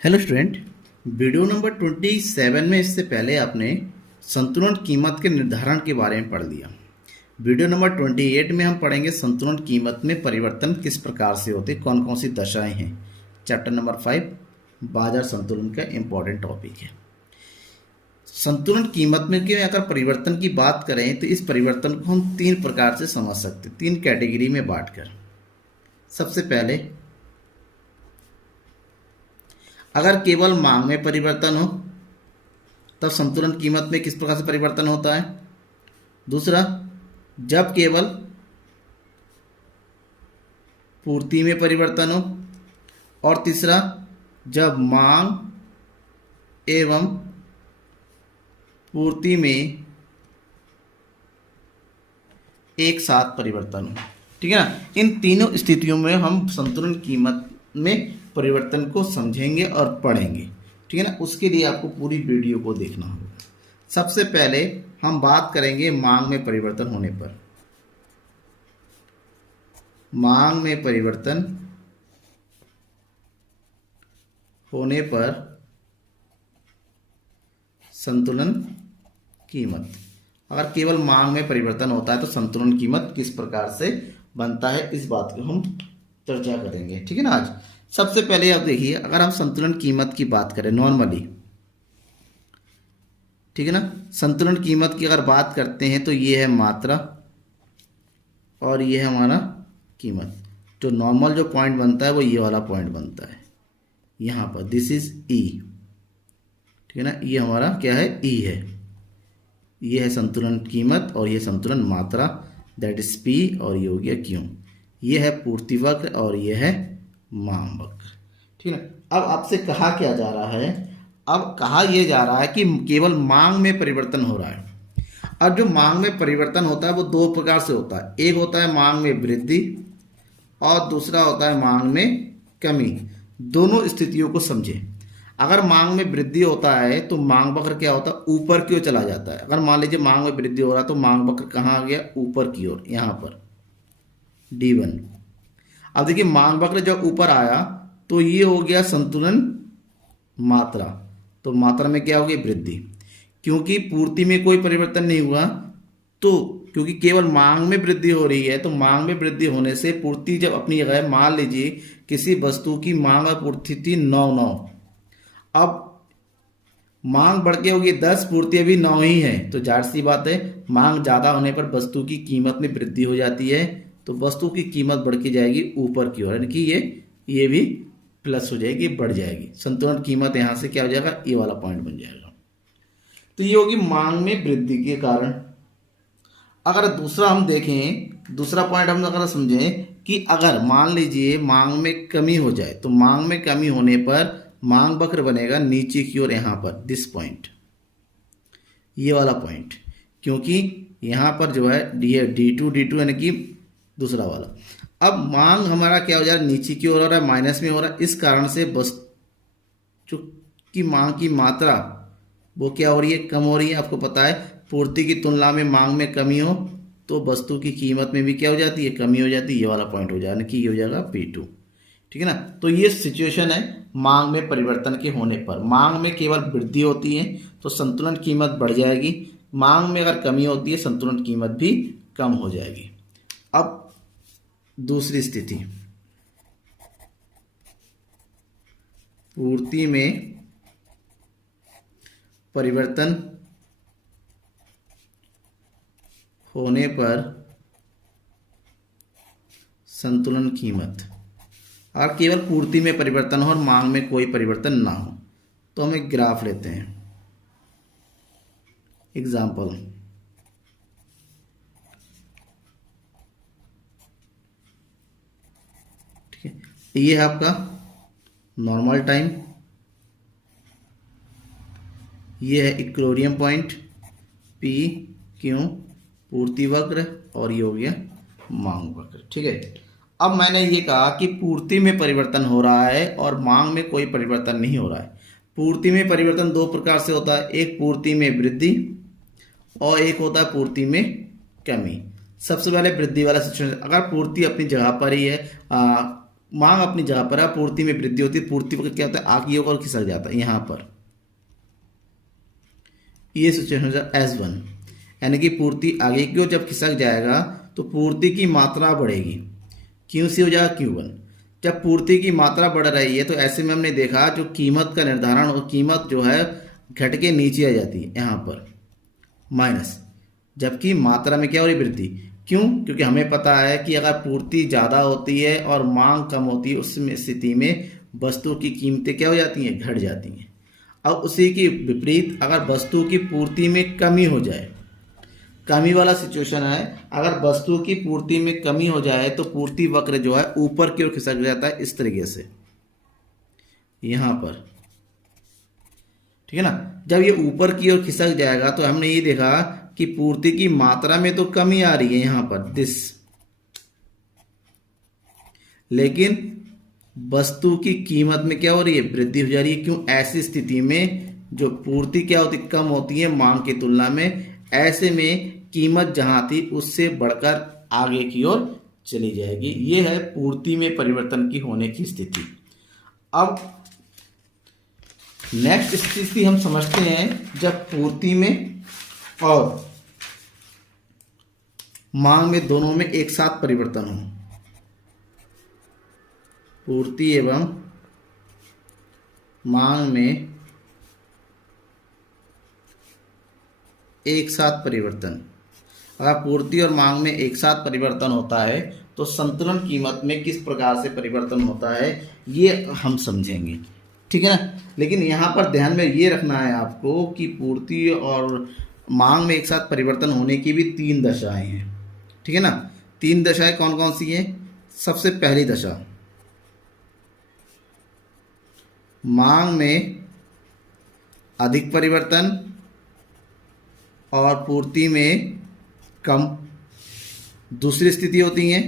Hello student. Video number 27 में इससे पहले आपने संतुलन कीमत के निर्धारण के बारे में पढ़ लिया। वीडियो नंबर 28 में हम पढ़ेंगे संतुलन कीमत में परिवर्तन किस प्रकार से होते, कौन कौन सी दशाएं हैं। चैप्टर नंबर 5 बाजार संतुलन का इम्पॉर्टेंट टॉपिक है। संतुलन कीमत में के अगर परिवर्तन की बात करें तो इस परिवर्तन को हम तीन प्रकार से समझ सकते, तीन कैटेगरी में बांटकर। सबसे पहले, अगर केवल मांग में परिवर्तन हो तब संतुलन कीमत में किस प्रकार से परिवर्तन होता है। दूसरा, जब केवल पूर्ति में परिवर्तन हो। और तीसरा, जब मांग एवं पूर्ति में एक साथ परिवर्तन हो। ठीक है ना। इन तीनों स्थितियों में हम संतुलन कीमत में परिवर्तन को समझेंगे और पढ़ेंगे। ठीक है ना। उसके लिए आपको पूरी वीडियो को देखना होगा। सबसे पहले हम बात करेंगे मांग में परिवर्तन होने पर। मांग में परिवर्तन होने पर संतुलन कीमत। अगर केवल मांग में परिवर्तन होता है तो संतुलन कीमत किस प्रकार से बनता है, इस बात को हम चर्चा करेंगे। ठीक है ना। आज सबसे पहले आप देखिए, अगर हम संतुलन कीमत की बात करें नॉर्मली, ठीक है ना, संतुलन कीमत की अगर बात करते हैं तो ये है मात्रा और ये है हमारा कीमत। जो नॉर्मल जो पॉइंट बनता है वो ये वाला पॉइंट बनता है यहाँ पर, दिस इज ई। ठीक है ना। ये हमारा क्या है, ई है। ये है संतुलन कीमत और ये संतुलन मात्रा, दैट इज पी, और ये हो गया क्यू। ये है पूर्ति वक्र और ये है मांग वक्र। ठीक है। अब आपसे कहा क्या जा रहा है, अब कहा यह जा रहा है कि केवल मांग में परिवर्तन हो रहा है। अब जो मांग में परिवर्तन होता है वो दो प्रकार से होता है। एक होता है मांग में वृद्धि और दूसरा होता है मांग में कमी। दोनों स्थितियों को समझे। अगर मांग में वृद्धि होता है तो मांग वक्र क्या होता है, ऊपर की ओर चला जाता है। अगर मान लीजिए मांग में वृद्धि हो रहा है तो मांग वक्र कहाँ आ गया, ऊपर की ओर, यहाँ पर D1। अब देखिए मांग वक्र जब ऊपर आया तो ये हो गया संतुलन मात्रा। तो मात्रा में क्या हो गई, वृद्धि। क्योंकि पूर्ति में कोई परिवर्तन नहीं हुआ, तो क्योंकि केवल मांग में वृद्धि हो रही है तो मांग में वृद्धि होने से पूर्ति जब अपनी जगह, मान लीजिए किसी वस्तु की मांग और पूर्ति थी 9, अब मांग बढ़ के होगी 10, पूर्ति अभी 9 ही है, तो जाहिर सी बात है मांग ज़्यादा होने पर वस्तु की कीमत में वृद्धि हो जाती है। तो वस्तु की कीमत बढ़ के जाएगी ऊपर की ओर, यानी कि ये भी प्लस हो जाएगी, बढ़ जाएगी। संतुलन कीमत यहाँ से क्या हो जाएगा, ये वाला पॉइंट बन जाएगा। तो ये होगी मांग में वृद्धि के कारण। अगर दूसरा हम देखें, दूसरा पॉइंट हम अगर समझें कि अगर मान लीजिए मांग में कमी हो जाए तो मांग में कमी होने पर मांग वक्र बनेगा नीचे की ओर, यहाँ पर दिस पॉइंट, ये वाला पॉइंट। क्योंकि यहाँ पर जो है D2 यानी कि दूसरा वाला। अब मांग हमारा क्या हो जा रहा है, नीचे की ओर हो रहा है, माइनस में हो रहा है। इस कारण से वस्तु की मांग की मात्रा वो क्या हो रही है, कम हो रही है। आपको पता है पूर्ति की तुलना में मांग में कमी हो तो वस्तु की कीमत में भी क्या हो जाती है, कमी हो जाती है। ये वाला पॉइंट हो जाएगा कि ये हो जाएगा P2। ठीक है ना। तो ये सिचुएशन है मांग में परिवर्तन के होने पर। मांग में केवल वृद्धि होती है तो संतुलन कीमत बढ़ जाएगी, मांग में अगर कमी होती है संतुलन कीमत भी कम हो जाएगी। अब दूसरी स्थिति, पूर्ति में परिवर्तन होने पर संतुलन कीमत। और केवल पूर्ति में परिवर्तन हो और मांग में कोई परिवर्तन ना हो, तो हम एक ग्राफ लेते हैं। एग्जाम्पल, ठीक है, ये है आपका नॉर्मल टाइम, ये है इक्विलिब्रियम पॉइंट P Q, पूर्ति वक्र, और ये हो गया मांग वक्र। ठीक है। अब मैंने ये कहा कि पूर्ति में परिवर्तन हो रहा है और मांग में कोई परिवर्तन नहीं हो रहा है। पूर्ति में परिवर्तन दो प्रकार से होता है, एक पूर्ति में वृद्धि और एक होता है पूर्ति में कमी। सबसे पहले वृद्धि वाला सिचुएशन, अगर पूर्ति अपनी जगह पर ही है, मांग अपनी जगह पर है, पूर्ति में वृद्धि होती है। पूर्ति पर क्या होता है, आगे की ओर खिसक जाता है यहाँ पर। ये सिचुएशन हो जाए S1, यानी कि पूर्ति आगे की ओर जब खिसक जाएगा तो पूर्ति की मात्रा बढ़ेगी, Q हो जाएगा Q1। जब पूर्ति की मात्रा बढ़ रही है तो ऐसे में हमने देखा जो कीमत का निर्धारण और कीमत जो है घट के नीचे आ जाती है यहाँ पर माइनस, जबकि मात्रा में क्या हो रही है, वृद्धि। क्यों? क्योंकि हमें पता है कि अगर पूर्ति ज़्यादा होती है और मांग कम होती है, उस स्थिति में वस्तु की कीमतें क्या हो जाती हैं, घट जाती हैं। अब उसी की विपरीत अगर वस्तु की पूर्ति में कमी हो जाए, कमी वाला सिचुएशन है, अगर वस्तु की पूर्ति में कमी हो जाए तो पूर्ति वक्र जो है ऊपर की ओर खिसक जाता है इस तरीके से यहाँ पर, ठीक है ना। जब ये ऊपर की ओर खिसक जाएगा तो हमने ये देखा कि पूर्ति की मात्रा में तो कमी आ रही है यहाँ पर दिस, लेकिन वस्तु की कीमत में क्या हो रही है, वृद्धि हो जा रही है। क्यों? ऐसी स्थिति में जो पूर्ति क्या होती, कम होती है मांग की तुलना में, ऐसे में कीमत जहां थी उससे बढ़कर आगे की ओर चली जाएगी। ये है पूर्ति में परिवर्तन की होने की स्थिति। अब नेक्स्ट स्थिति हम समझते हैं जब पूर्ति में और मांग में दोनों में एक साथ परिवर्तन हो। पूर्ति एवं मांग में एक साथ परिवर्तन, अगर पूर्ति और मांग में एक साथ परिवर्तन होता है तो संतुलन कीमत में किस प्रकार से परिवर्तन होता है ये हम समझेंगे, ठीक है ना। लेकिन यहाँ पर ध्यान में ये रखना है आपको कि पूर्ति और मांग में एक साथ परिवर्तन होने की भी 3 दशाएं हैं, ठीक है ना। 3 दशाएं कौन कौन सी हैं? सबसे पहली दशा, मांग में अधिक परिवर्तन और पूर्ति में कम। दूसरी स्थिति होती है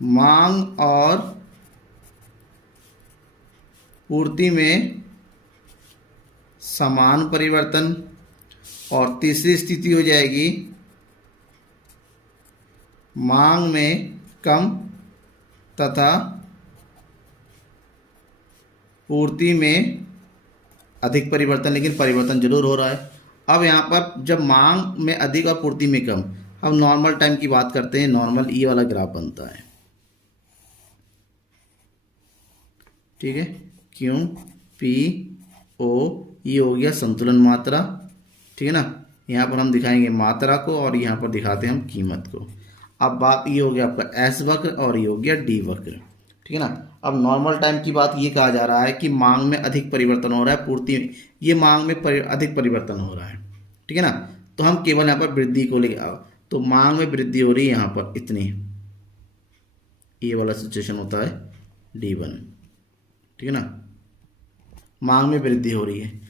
मांग और पूर्ति में समान परिवर्तन, और तीसरी स्थिति हो जाएगी मांग में कम तथा पूर्ति में अधिक परिवर्तन, लेकिन परिवर्तन जरूर हो रहा है। अब यहाँ पर जब मांग में अधिक और पूर्ति में कम, अब नॉर्मल टाइम की बात करते हैं। नॉर्मल ये वाला ग्राफ बनता है, ठीक है। क्यू पी ओ, ये हो गया संतुलन मात्रा, ठीक है ना। यहाँ पर हम दिखाएंगे मात्रा को और यहाँ पर दिखाते हैं हम कीमत को। अब बात ये हो गया आपका एस वक्र और ये हो गया डी वक्र, ठीक है ना। अब नॉर्मल टाइम की बात ये कहा जा रहा है कि मांग में अधिक परिवर्तन हो रहा है, पूर्ति में ये मांग में अधिक परिवर्तन हो रहा है, ठीक है ना। तो हम केवल यहाँ पर वृद्धि को लेके आओ, तो मांग में वृद्धि हो रही है यहाँ पर इतनी, ये वाला सिचुएशन होता है D1, ठीक है ना। मांग में वृद्धि हो रही है,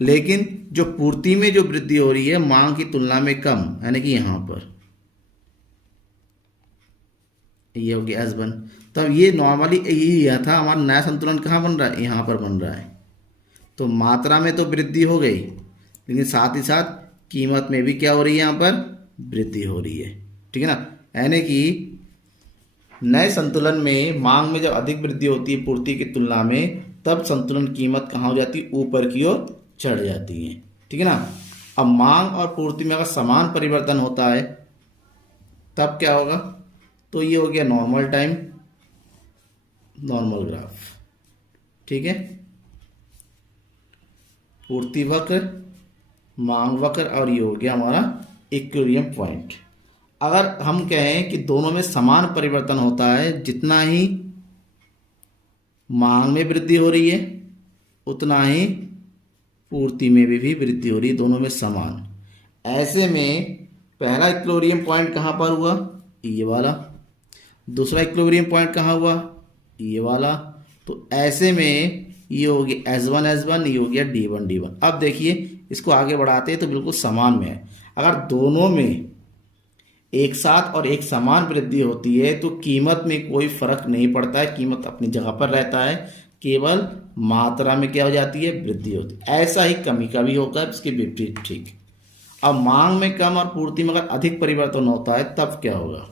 लेकिन जो पूर्ति में जो वृद्धि हो रही है मांग की तुलना में कम, यानी कि यहाँ पर ये हो गया S1। तब ये नॉर्मली यही था हमारा नया संतुलन कहाँ बन रहा है, यहाँ पर बन रहा है। तो मात्रा में तो वृद्धि हो गई, लेकिन साथ ही साथ कीमत में भी क्या हो रही है, यहाँ पर वृद्धि हो रही है, ठीक है ना। यानी कि नए संतुलन में मांग में जब अधिक वृद्धि होती है पूर्ति की तुलना में, तब संतुलन कीमत कहाँ हो जाती है, ऊपर की ओर चढ़ जाती है, ठीक है ना। अब मांग और पूर्ति में अगर समान परिवर्तन होता है तब क्या होगा, तो ये हो गया नॉर्मल टाइम, नॉर्मल ग्राफ, ठीक है। पूर्ति वक्र, मांग वक्र और ये हो गया हमारा इक्विलिब्रियम पॉइंट। अगर हम कहें कि दोनों में समान परिवर्तन होता है, जितना ही मांग में वृद्धि हो रही है उतना ही पूर्ति में भी वृद्धि हो रही है, दोनों में समान। ऐसे में पहला इक्विलिब्रियम पॉइंट कहाँ पर हुआ, ये वाला। दूसरा इक्विलिब्रियम पॉइंट कहाँ हुआ, ये वाला। तो ऐसे में ये हो गया S1 S1, ये हो गया D1 D1। अब देखिए इसको आगे बढ़ाते हैं तो बिल्कुल समान में है। अगर दोनों में एक साथ और एक समान वृद्धि होती है तो कीमत में कोई फर्क नहीं पड़ता है, कीमत अपनी जगह पर रहता है, केवल मात्रा में क्या हो जाती है, वृद्धि होती है। ऐसा ही कमी का भी होगा, इसके विपरीत, ठीक। अब मांग में कम और पूर्ति में अगर अधिक परिवर्तन होता है तब क्या होगा,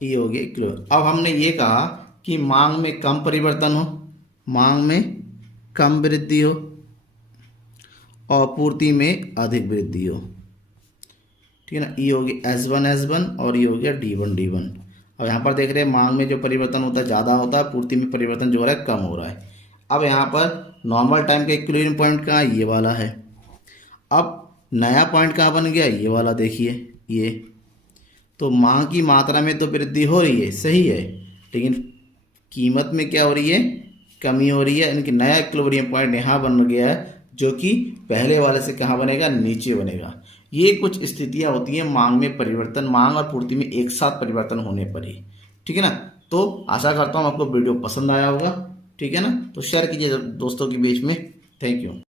ये हो गया इक्विलिब्रियम। अब हमने ये कहा कि मांग में कम परिवर्तन हो, मांग में कम वृद्धि हो और पूर्ति में अधिक वृद्धि हो, ठीक है ना। ये हो गया S1 और ये हो गया D1। अब यहाँ पर देख रहे हैं मांग में जो परिवर्तन होता है ज़्यादा होता है, पूर्ति में परिवर्तन जो हो रहा है कम हो रहा है। अब यहाँ पर नॉर्मल टाइम का इक्विलिब्रियम पॉइंट कहाँ है, ये वाला है। अब नया पॉइंट कहाँ बन गया, ये वाला देखिए ये। तो मांग की मात्रा में तो वृद्धि हो रही है, सही है, लेकिन कीमत में क्या हो रही है, कमी हो रही है। यानी कि नया इक्विलिब्रियम पॉइंट यहाँ बन गया है, जो कि पहले वाले से कहाँ बनेगा, नीचे बनेगा। ये कुछ स्थितियाँ होती हैं मांग में परिवर्तन, मांग और पूर्ति में एक साथ परिवर्तन होने पर ही, ठीक है ना। तो आशा करता हूँ आपको वीडियो पसंद आया होगा, ठीक है ना। तो शेयर कीजिए दोस्तों के बीच में। Thank you.